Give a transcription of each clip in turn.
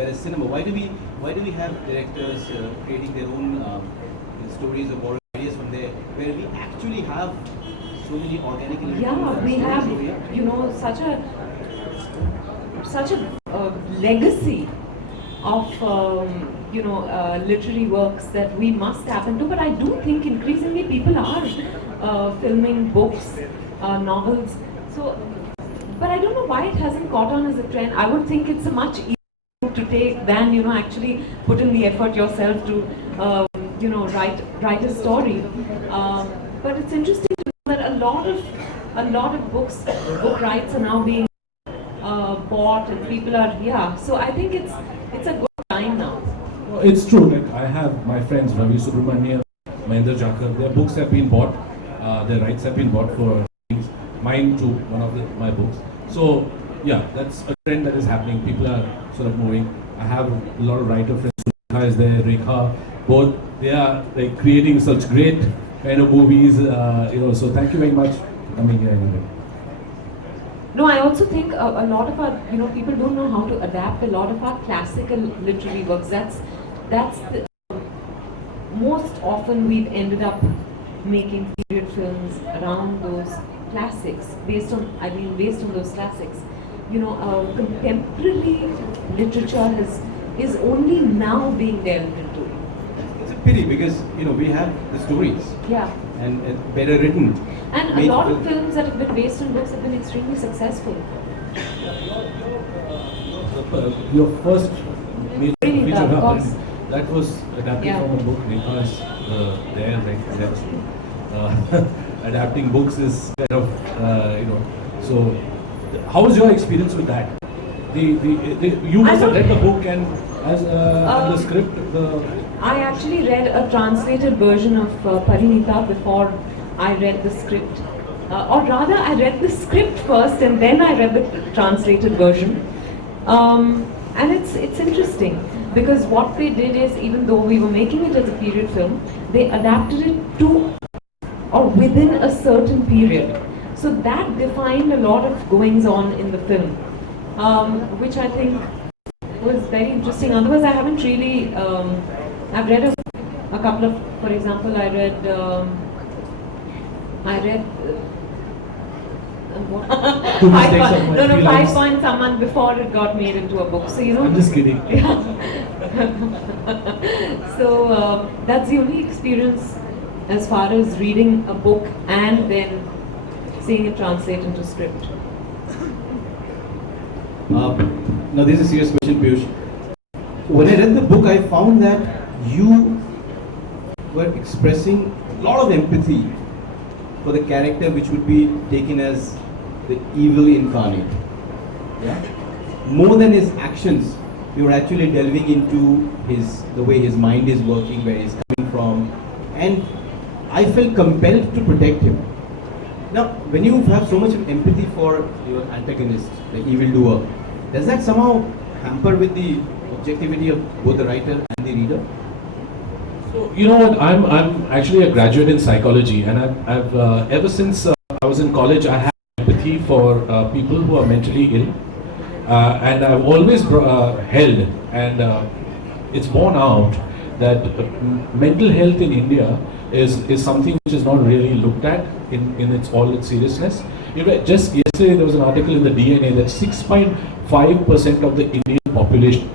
whereas cinema, why do we have directors creating their own stories or borrowing ideas from there, where we actually have so many organic. Yeah, we have, you know, such a legacy of literary works that we must tap into. But I do think increasingly people are filming books, novels. So, but I don't know why it hasn't caught on as a trend. I would think it's a much easier route to take than actually put in the effort yourself to write a story. But it's interesting to know that a lot of book rights are now being bought, and people are so I think it's a good time now. It's true. Like I have my friends Ravi Subramania, Mahendra Jakar. Their books have been bought. Their rights have been bought for mine too. One of my books. So yeah, that's a trend that is happening. People are sort of moving. I have a lot of writer friends. Rekha is there. Rekha, both they are like creating such great kind of movies. So thank you very much for coming here. Anyway. No, I also think a lot of our, people don't know how to adapt a lot of our classical literary works. That's the, most often we've ended up making period films around those classics, based on those classics. Contemporary literature is only now being delved into. It's a pity because we have the stories. Yeah. And better written. And a lot of films that have been based on books have been extremely successful. Your first major feature film, that was adapted from a book. Rekha's there. Adapting books is kind of So, how was your experience with that? You must have read the book and as the script. I actually read a translated version of Parinita before I read the script. Or rather, I read the script first and then I read the translated version. And it's interesting because what they did is, even though we were making it as a period film, they adapted it to or within a certain period. So that defined a lot of goings on in the film, which I think was very interesting. Otherwise, I haven't really. I've read a couple of, for example, I read 5 Point Someone before it got made into a book. So I'm just kidding. So that's the only experience as far as reading a book and then seeing it translate into script. Now this is a serious question, Piyush. When I read the book, I found that you were expressing a lot of empathy for the character which would be taken as the evil incarnate. Yeah? More than his actions, you were actually delving into the way his mind is working, where he's coming from, and I felt compelled to protect him. Now, when you have so much empathy for your antagonist, the evildoer, does that somehow hamper with the objectivity of both the writer and the reader? So you know what? I'm actually a graduate in psychology, and I've ever since I was in college, I have empathy for people who are mentally ill, and I've always held, and it's borne out that mental health in India is something which is not really looked at in its seriousness. Just yesterday there was an article in the DNA that 6.5% of the Indian population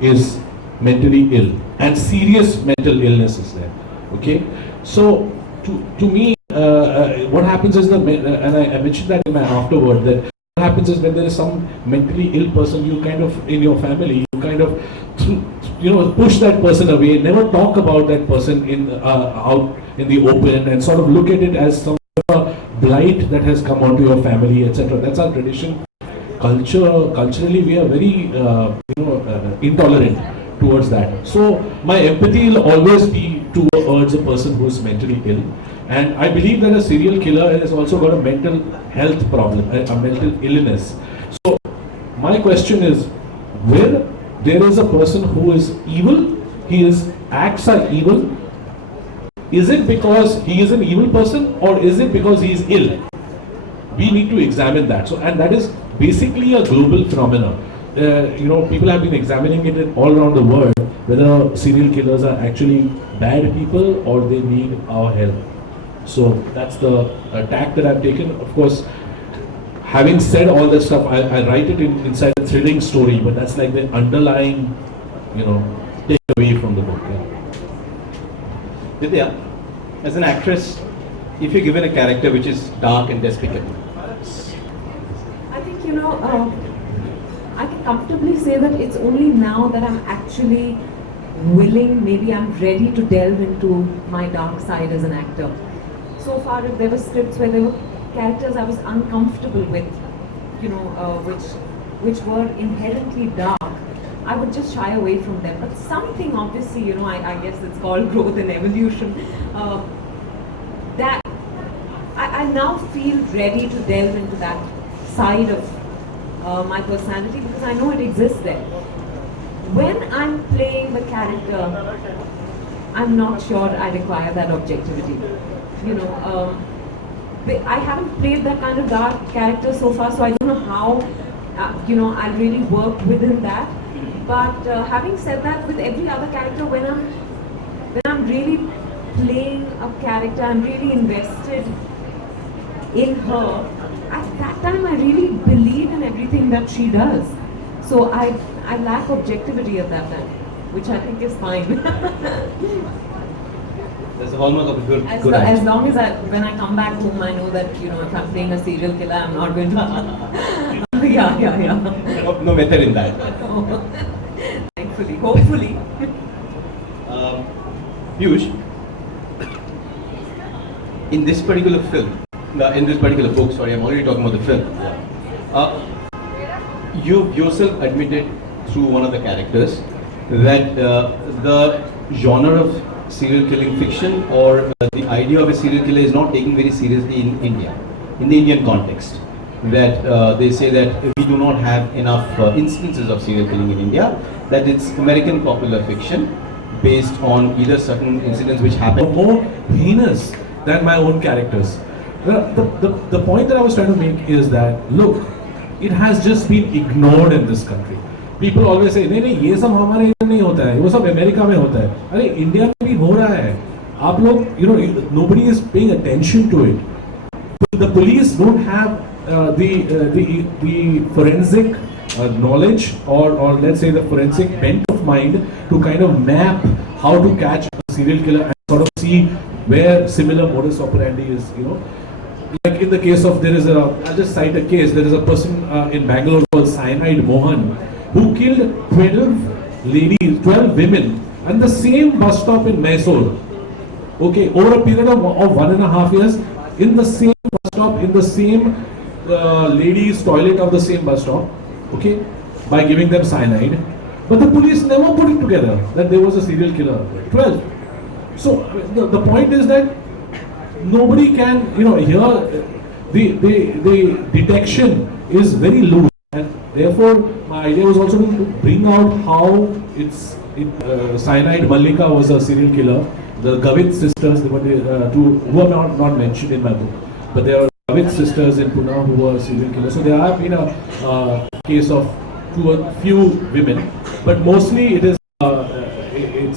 is mentally ill, and serious mental illness is there. Okay, so to me, what happens is and I mentioned that in my afterword, that what happens is when there is some mentally ill person, you kind of in your family, you kind of push that person away, never talk about that person out in the open, and sort of look at it as some blight that has come onto your family, etc. That's our tradition. Culturally, we are very intolerant towards that. So my empathy will always be towards a person who is mentally ill, and I believe that a serial killer has also got a mental health problem, a mental illness. So my question is, where there is a person who is evil, his acts are evil, is it because he is an evil person, or is it because he is ill? We need to examine that. So, and that is basically a global phenomenon. people have been examining it all around the world, whether serial killers are actually bad people or they need our help. So that's the tack that I've taken. Of course, having said all that stuff, I write it inside a thrilling story, but that's like the underlying, take away from the book. Yeah. Vidya, as an actress, if you're given a character which is dark and despicable, I think, I can comfortably say that it's only now that I'm actually willing, maybe I'm ready to delve into my dark side as an actor. So far, if there were scripts where there were characters I was uncomfortable with, which were inherently dark, I would just shy away from them. But something, obviously, I guess it's called growth and evolution, that I now feel ready to delve into that side of my personality because I know it exists there. When I'm playing the character, I'm not sure I require that objectivity. I haven't played that kind of dark character so far, so I don't know how, I'll really work within that. But having said that, with every other character, when I'm really playing a character, I'm really invested in her. At that time, I really believe in everything that she does. So I lack objectivity at that time, which I think is fine. there's a hallmark of a good As actor. long as when I come back home, I know that if I'm playing a serial killer, I'm not going to. Yeah. No method in that. Thankfully, hopefully. Piyush, in this particular film, in this particular book, sorry, I'm already talking about the film. You yourself admitted through one of the characters that the genre of serial killing fiction or the idea of a serial killer is not taken very seriously in India, in the Indian context. That they say that we do not have enough instances of serial killing in India, that it's American popular fiction based on either certain incidents which happen. More heinous than my own characters. The point that I was trying to make is that, look, it has just been ignored in this country. People always say, नहीं ये सब हमारे इधर नहीं होता है, वो सब अमेरिका में होता है. अरे इंडिया में भी हो रहा है. आप लोग, nobody is paying attention to it. The police don't have the forensic knowledge or let's say the forensic bent of mind to kind of map how to catch a serial killer and sort of see where similar modus operandi is, Like in the case of, I'll just cite a case, there is a person in Bangalore called Cyanide Mohan who killed 12 women at the same bus stop in Mysore. Okay, over a period of 1.5 years, in the same bus stop, in the same ladies' toilet of the same bus stop, okay, by giving them cyanide. But the police never put it together that there was a serial killer. 12. So the point is that nobody can, here the detection is very loose, and therefore my idea was also to bring out how Cyanide Mallika was a serial killer. The Gavit sisters, they were who are not mentioned in my book, but there are Gavit sisters in Pune who were serial killers. So there have been a case of a few women, but mostly it's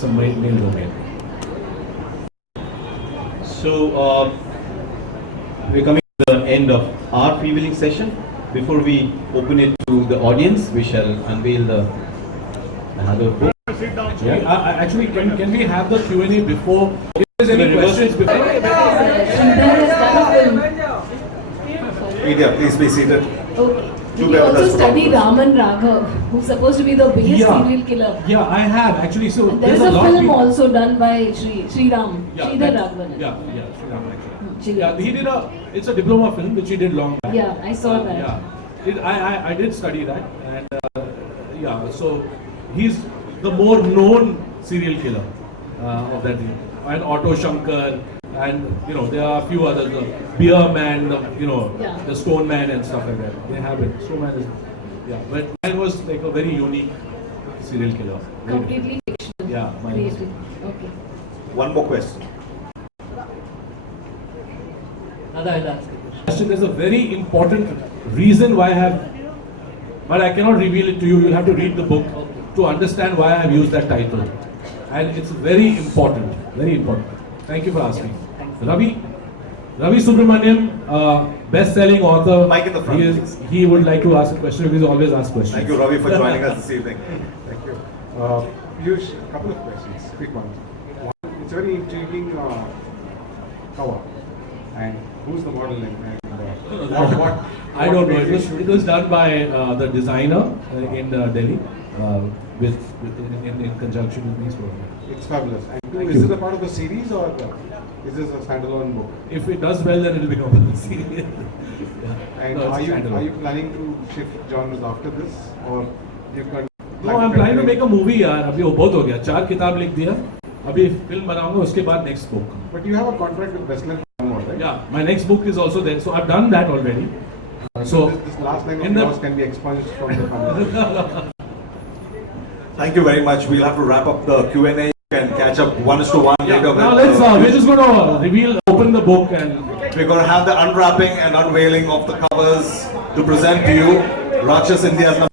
a male domain. So we're coming to the end of our preview session. Before we open it to the audience, we shall unveil another book. Yeah, actually, can we have the Q&A before? If there's any questions before? Vidya, please be seated. Okay. Did you also study Raman Raghav, who's supposed to be the biggest serial killer? Yeah, I have actually. So There is a film also done by Sri Ram, Yeah, Sridhar Raghavan. Sri Ram actually. Chile. Yeah, he did it's a diploma film which he did long back. Yeah, I saw that. Yeah, I did study that, and so he's the more known serial killer of that thing. And Otto Shankar, and there are a few others, the Beer Man, the Stone Man and stuff like that. They have it. Stone Man is, but mine was like a very unique serial killer. Completely fictional. Yeah, mine was. Created. Okay. One more question. There's a very important reason why I have but I cannot reveal it to you. You'll have to read the book to understand why I've used that title. And it's very important, very important. Thank you for asking. Ravi Subramanian, best-selling author. Mic in the front, please. He would like to ask a question. He's always asked questions. Thank you, Ravi, for joining us this evening. Thank you. Piyush, a couple of questions, quick ones. One, it's a very intriguing cover. And who's the model and what I don't know. made you shoot It was done by the designer in Delhi in conjunction with me. So, It's fabulous. And Thank is you. it a part of the series or is this a standalone book? if it does well, then it will become a series. And No, it's are you standalone. planning to shift genres after this or you can? No, I'm planning to make a movie यार. अभी वो बहुत हो गया. 4 किताब लिख दिया. अभी फिल्म बनाऊंगा उसके बाद next book. But you have a contract with Westland more, right? Yeah, my next book is also there. So I've done that already. So This last line in of the- yours can be expunged from the conversation. Thank you very much. We'll have to wrap up the Q&A. You can catch up 1:1 yeah, later. now with, let's. We're just going to open the book and. We're going to have the unwrapping and unveiling of the covers to present to you. Raakshas India's